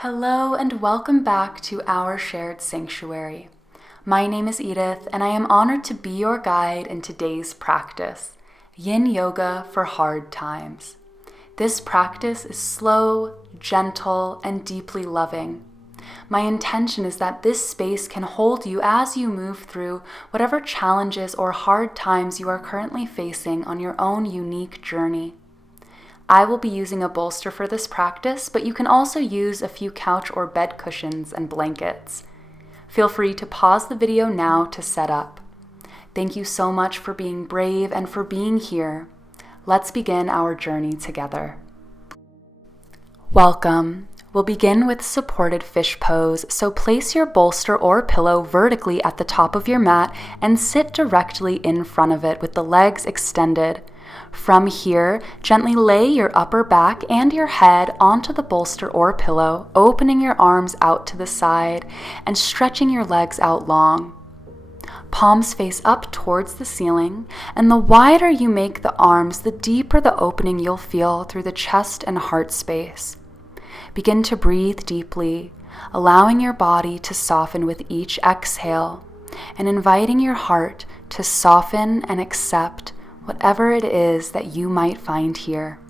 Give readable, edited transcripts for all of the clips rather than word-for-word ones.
Hello and welcome back to our shared sanctuary. My name is Edith and I am honored to be your guide in today's practice, Yin Yoga for hard times. This practice is slow, gentle, and deeply loving. My intention is that this space can hold you as you move through whatever challenges or hard times you are currently facing on your own unique journey. I will be using a bolster for this practice, but you can also use a few couch or bed cushions and blankets. Feel free to pause the video now to set up. Thank you so much for being brave and for being here. Let's begin our journey together. Welcome. We'll begin with supported fish pose, so place your bolster or pillow vertically at the top of your mat and sit directly in front of it with the legs extended. From here, gently lay your upper back and your head onto the bolster or pillow, opening your arms out to the side and stretching your legs out long. Palms face up towards the ceiling, and the wider you make the arms, the deeper the opening you'll feel through the chest and heart space. Begin to breathe deeply, allowing your body to soften with each exhale, and inviting your heart to soften and accept whatever it is that you might find here.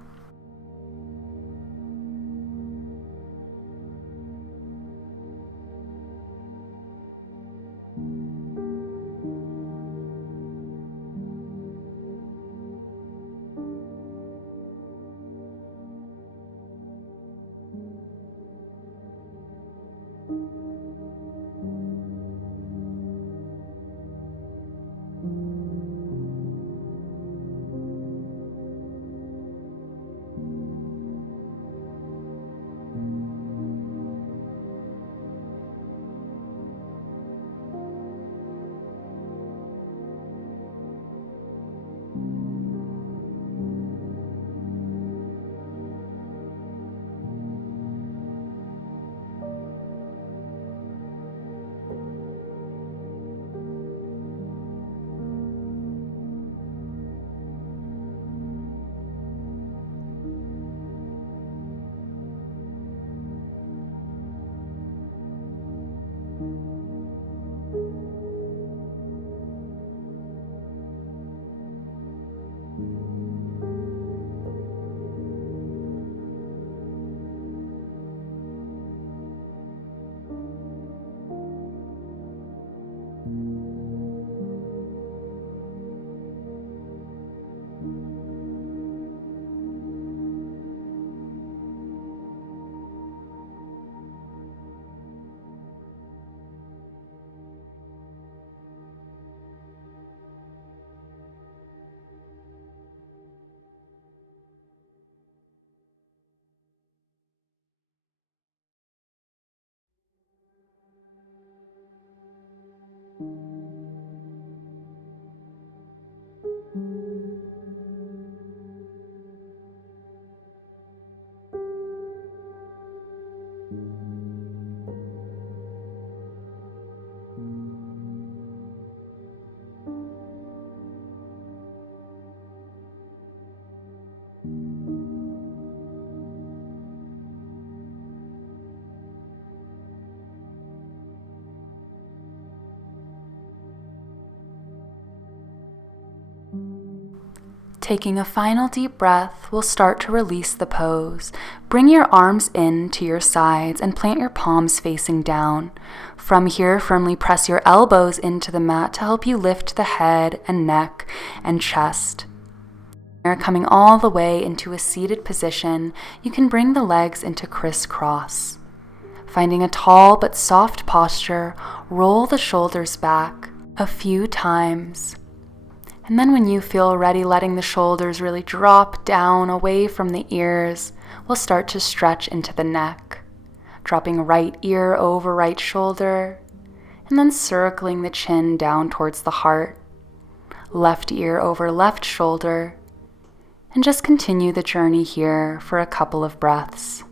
Taking a final deep breath, we'll start to release the pose. Bring your arms in to your sides and plant your palms facing down. From here, firmly press your elbows into the mat to help you lift the head and neck and chest. Coming all the way into a seated position, you can bring the legs into crisscross. Finding a tall but soft posture, roll the shoulders back a few times. And then when you feel ready, letting the shoulders really drop down away from the ears, we'll start to stretch into the neck, dropping right ear over right shoulder, and then circling the chin down towards the heart, left ear over left shoulder, and just continue the journey here for a couple of breaths.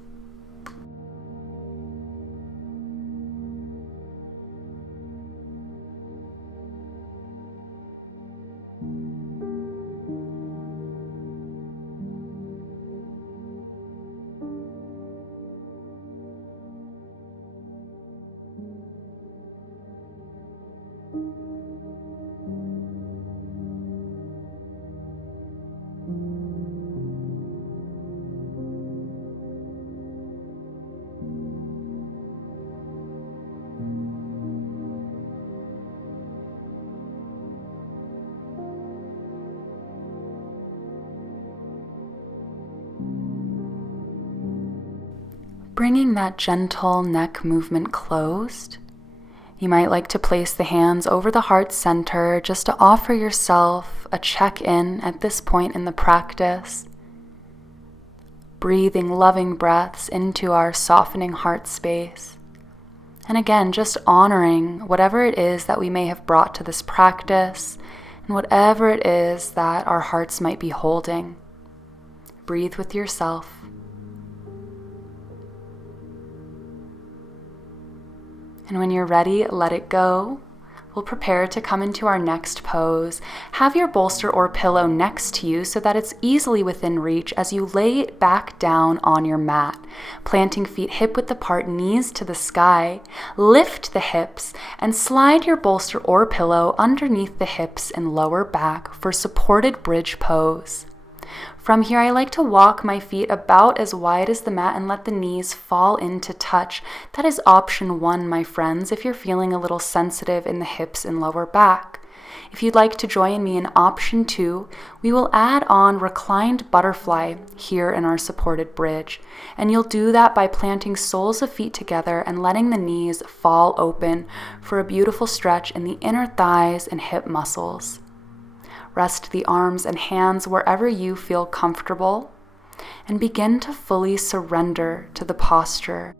Bringing that gentle neck movement closed, you might like to place the hands over the heart center just to offer yourself a check-in at this point in the practice. Breathing loving breaths into our softening heart space. And again, just honoring whatever it is that we may have brought to this practice and whatever it is that our hearts might be holding. Breathe with yourself. And when you're ready, let it go. We'll prepare to come into our next pose. Have your bolster or pillow next to you so that it's easily within reach as you lay it back down on your mat. Planting feet hip width apart, knees to the sky. Lift the hips and slide your bolster or pillow underneath the hips and lower back for supported bridge pose. From here, I like to walk my feet about as wide as the mat and let the knees fall into touch. That is option 1, my friends, if you're feeling a little sensitive in the hips and lower back. If you'd like to join me in option 2, we will add on reclined butterfly here in our supported bridge. And you'll do that by planting soles of feet together and letting the knees fall open for a beautiful stretch in the inner thighs and hip muscles. Rest the arms and hands wherever you feel comfortable and begin to fully surrender to the posture.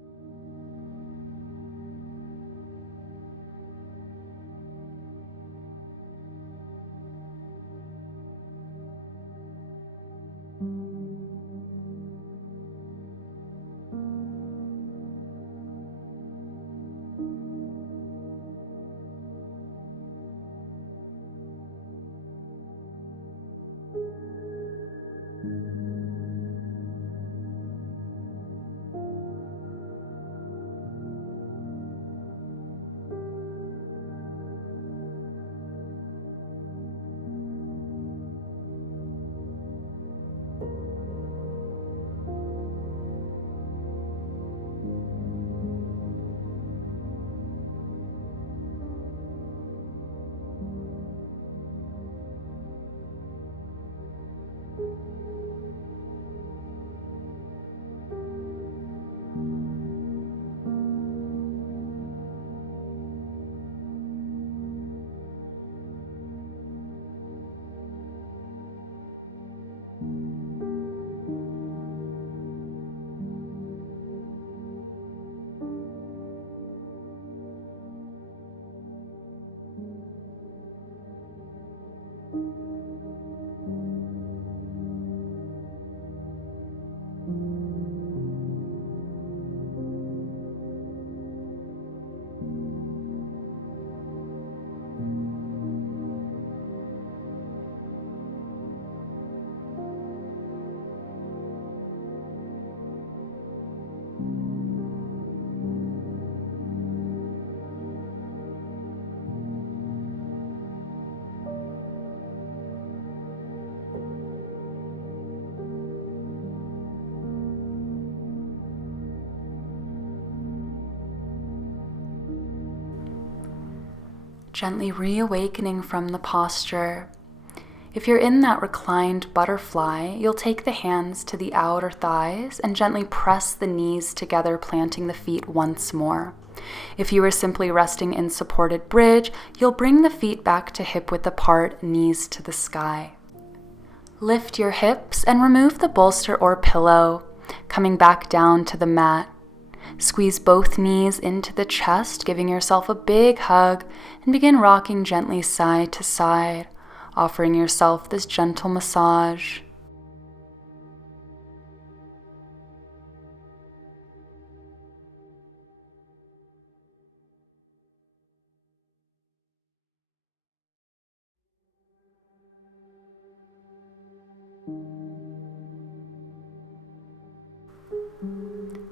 Gently reawakening from the posture. If you're in that reclined butterfly, you'll take the hands to the outer thighs and gently press the knees together, planting the feet once more. If you are simply resting in supported bridge, you'll bring the feet back to hip width apart, knees to the sky. Lift your hips and remove the bolster or pillow, coming back down to the mat. Squeeze both knees into the chest, giving yourself a big hug, and begin rocking gently side to side, offering yourself this gentle massage.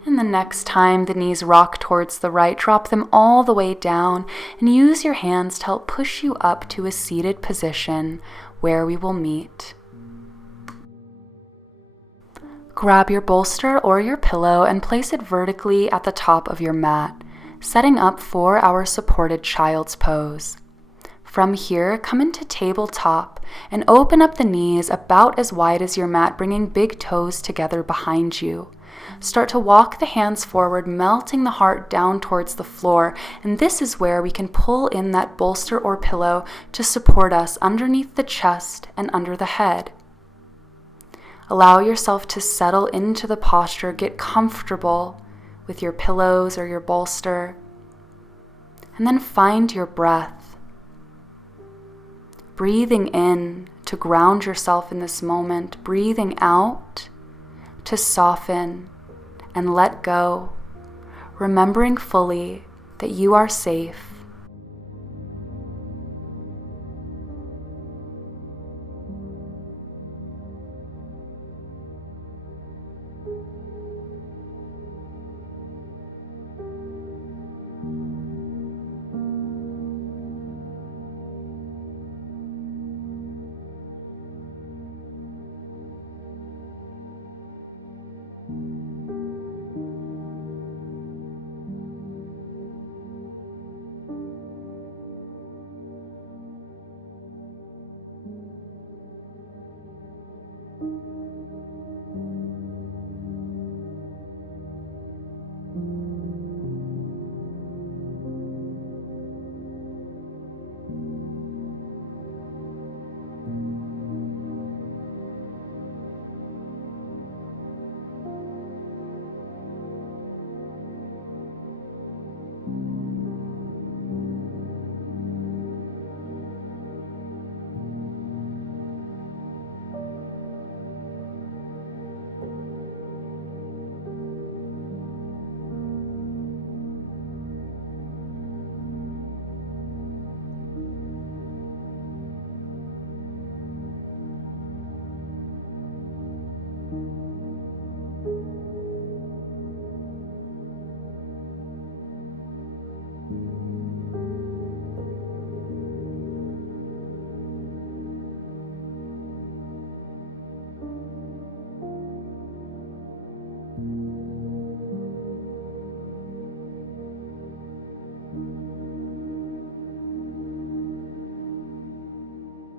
And the next time the knees rock towards the right, drop them all the way down and use your hands to help push you up to a seated position where we will meet. Grab your bolster or your pillow and place it vertically at the top of your mat, setting up for our supported child's pose. From here, come into tabletop and open up the knees about as wide as your mat, bringing big toes together behind you. Start to walk the hands forward, melting the heart down towards the floor. And this is where we can pull in that bolster or pillow to support us underneath the chest and under the head. Allow yourself to settle into the posture, get comfortable with your pillows or your bolster, and then find your breath. Breathing in to ground yourself in this moment, breathing out to soften and let go, remembering fully that you are safe.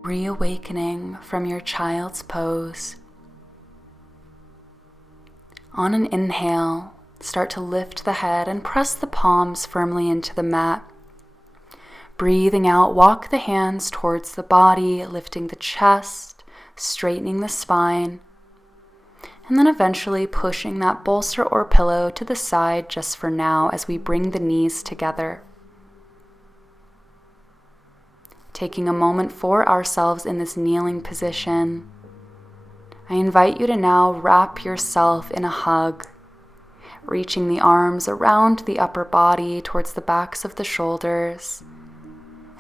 Reawakening from your child's pose. On an inhale, start to lift the head and press the palms firmly into the mat. Breathing out, walk the hands towards the body, lifting the chest, straightening the spine, and then eventually pushing that bolster or pillow to the side just for now as we bring the knees together. Taking a moment for ourselves in this kneeling position, I invite you to now wrap yourself in a hug, reaching the arms around the upper body towards the backs of the shoulders,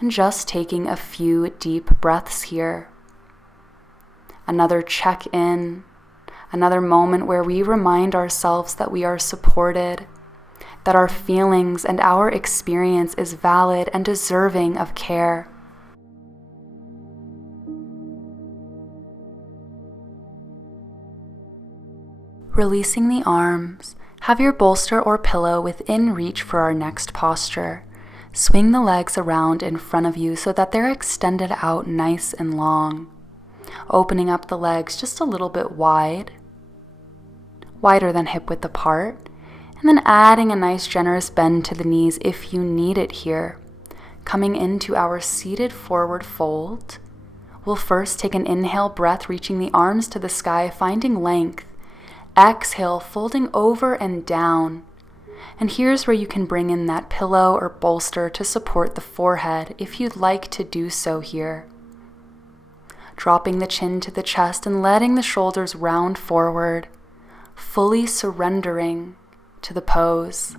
and just taking a few deep breaths here. Another check-in, another moment where we remind ourselves that we are supported, that our feelings and our experience is valid and deserving of care. Releasing the arms, have your bolster or pillow within reach for our next posture. Swing the legs around in front of you so that they're extended out nice and long. Opening up the legs just a little bit wide, wider than hip width apart, and then adding a nice generous bend to the knees if you need it here. Coming into our seated forward fold, we'll first take an inhale breath, reaching the arms to the sky, finding length. Exhale, folding over and down. And here's where you can bring in that pillow or bolster to support the forehead if you'd like to do so here. Dropping the chin to the chest and letting the shoulders round forward, fully surrendering to the pose.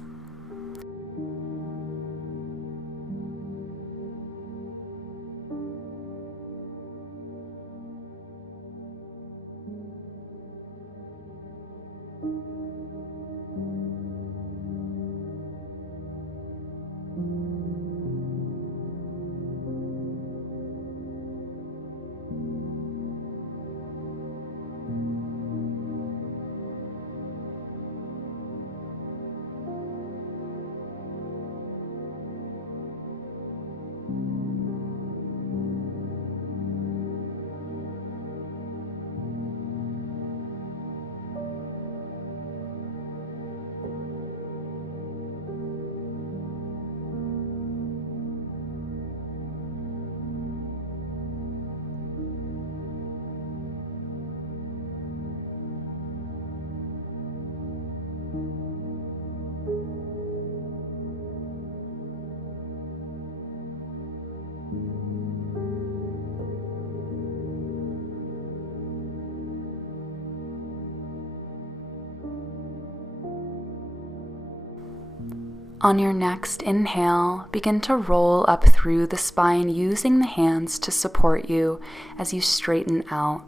On your next inhale, begin to roll up through the spine using the hands to support you as you straighten out.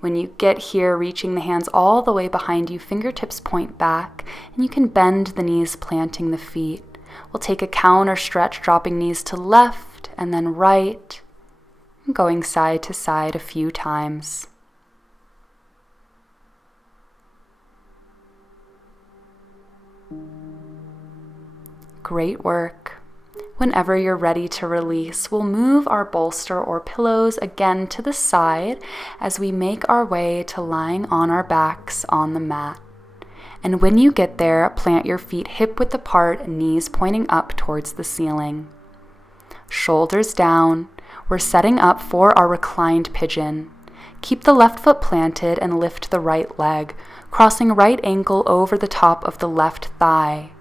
When you get here, reaching the hands all the way behind you, fingertips point back, and you can bend the knees, planting the feet. We'll take a count or stretch, dropping knees to left and then right, and going side to side a few times. Great work. Whenever you're ready to release, we'll move our bolster or pillows again to the side as we make our way to lying on our backs on the mat. And when you get there, plant your feet hip-width apart, knees pointing up towards the ceiling. Shoulders down. We're setting up for our reclined pigeon. Keep the left foot planted and lift the right leg, crossing right ankle over the top of the left thigh.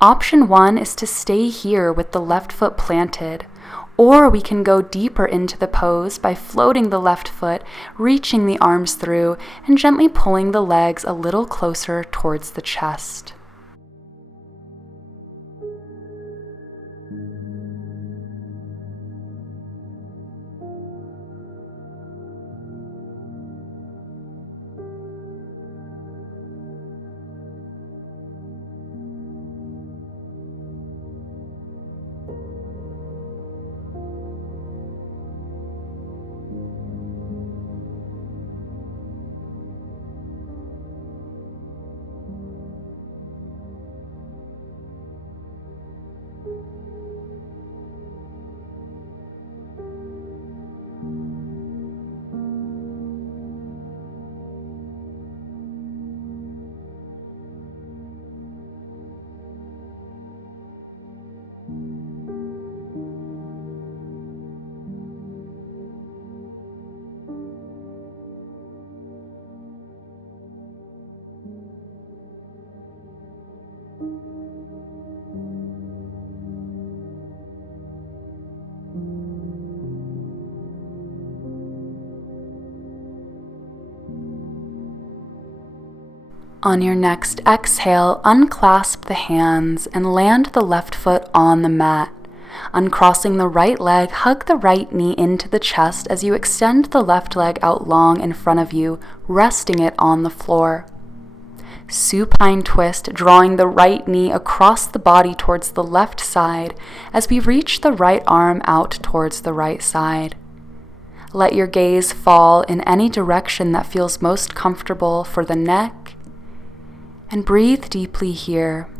Option 1 is to stay here with the left foot planted, or we can go deeper into the pose by floating the left foot, reaching the arms through, and gently pulling the legs a little closer towards the chest. On your next exhale, unclasp the hands and land the left foot on the mat. Uncrossing the right leg, hug the right knee into the chest as you extend the left leg out long in front of you, resting it on the floor. Supine twist, drawing the right knee across the body towards the left side as we reach the right arm out towards the right side. Let your gaze fall in any direction that feels most comfortable for the neck, and breathe deeply here.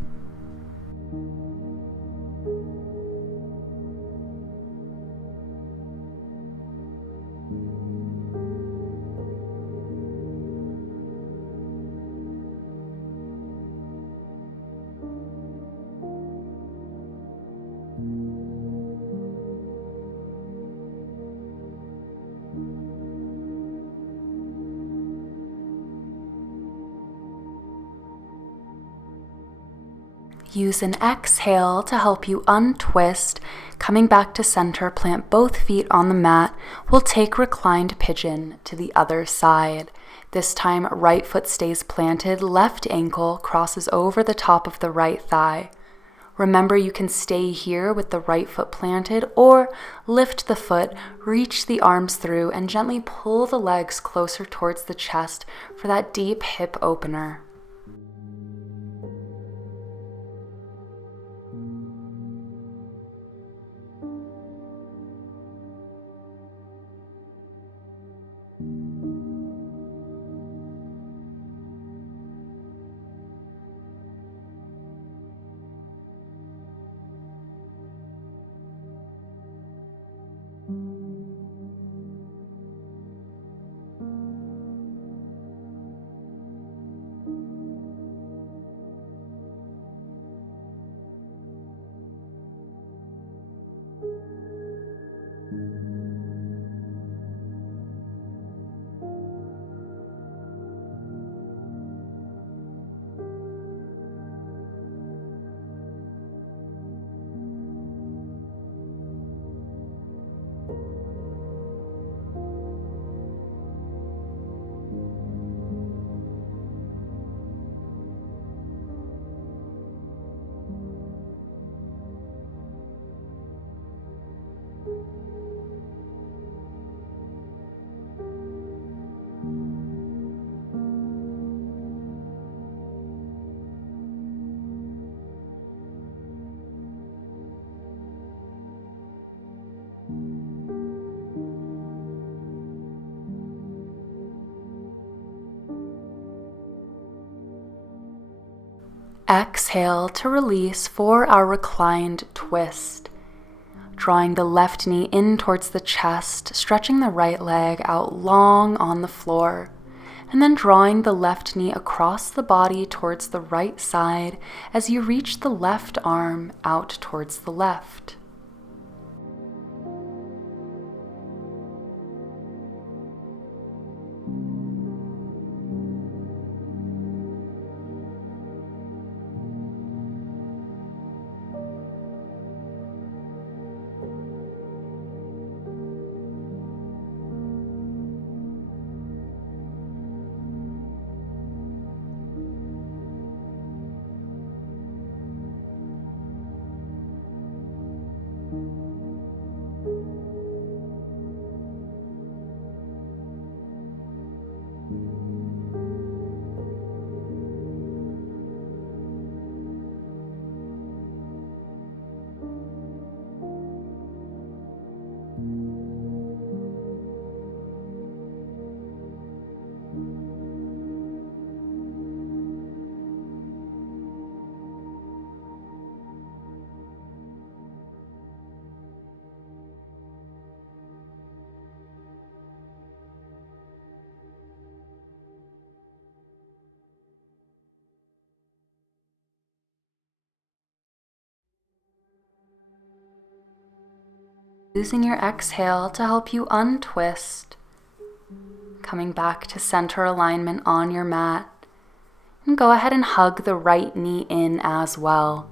Use an exhale to help you untwist. Coming back to center, plant both feet on the mat. We'll take reclined pigeon to the other side. This time, right foot stays planted, left ankle crosses over the top of the right thigh. Remember, you can stay here with the right foot planted or lift the foot, reach the arms through, and gently pull the legs closer towards the chest for that deep hip opener. Exhale to release for our reclined twist. Drawing the left knee in towards the chest, stretching the right leg out long on the floor, and then drawing the left knee across the body towards the right side as you reach the left arm out towards the left. Using your exhale to help you untwist, coming back to center alignment on your mat, and go ahead and hug the right knee in as well.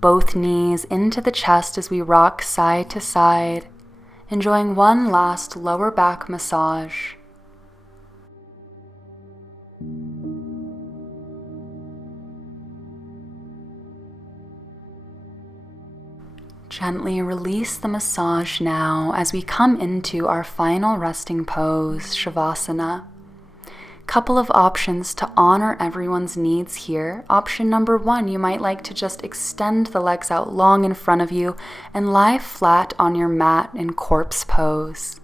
Both knees into the chest as we rock side to side, enjoying one last lower back massage. Gently release the massage now as we come into our final resting pose, Shavasana. Couple of options to honor everyone's needs here. Option number 1, you might like to just extend the legs out long in front of you and lie flat on your mat in corpse pose.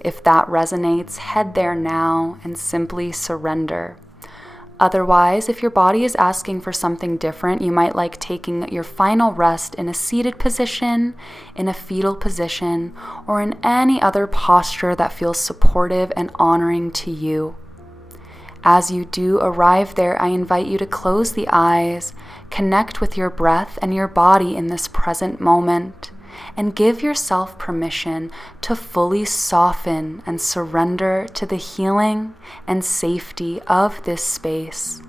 If that resonates, head there now and simply surrender. Otherwise, if your body is asking for something different, you might like taking your final rest in a seated position, in a fetal position, or in any other posture that feels supportive and honoring to you. As you do arrive there, I invite you to close the eyes, connect with your breath and your body in this present moment, and give yourself permission to fully soften and surrender to the healing and safety of this space.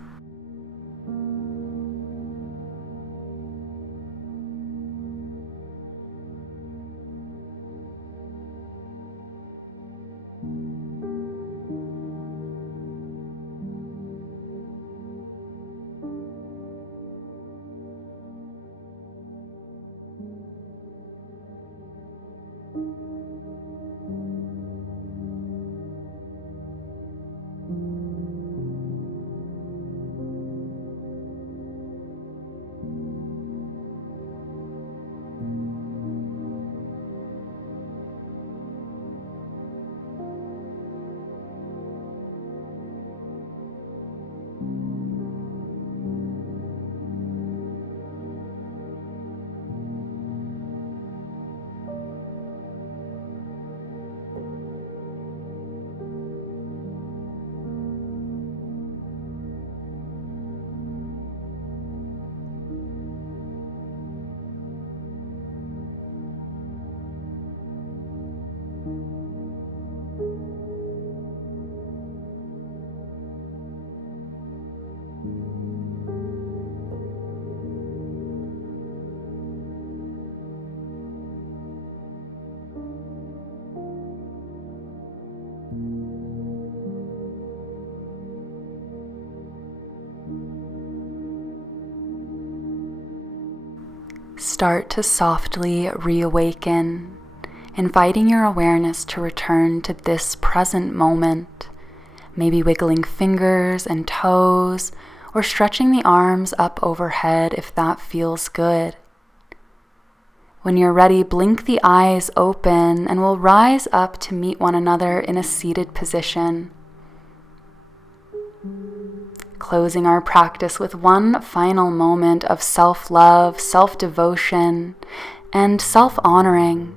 Start to softly reawaken, inviting your awareness to return to this present moment, maybe wiggling fingers and toes, or stretching the arms up overhead if that feels good. When you're ready, blink the eyes open and we'll rise up to meet one another in a seated position. Closing our practice with one final moment of self-love, self-devotion, and self-honoring,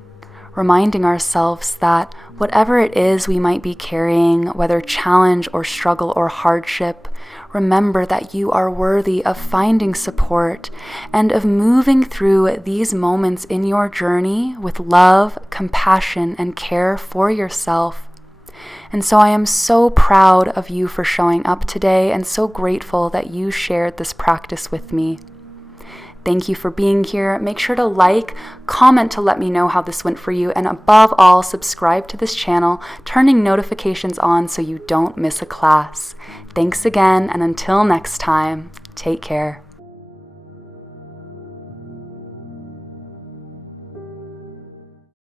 reminding ourselves that whatever it is we might be carrying, whether challenge or struggle or hardship, remember that you are worthy of finding support and of moving through these moments in your journey with love, compassion, and care for yourself. And so I am so proud of you for showing up today and so grateful that you shared this practice with me. Thank you for being here. Make sure to like, comment to let me know how this went for you, and above all, subscribe to this channel, turning notifications on so you don't miss a class. Thanks again, and until next time, take care.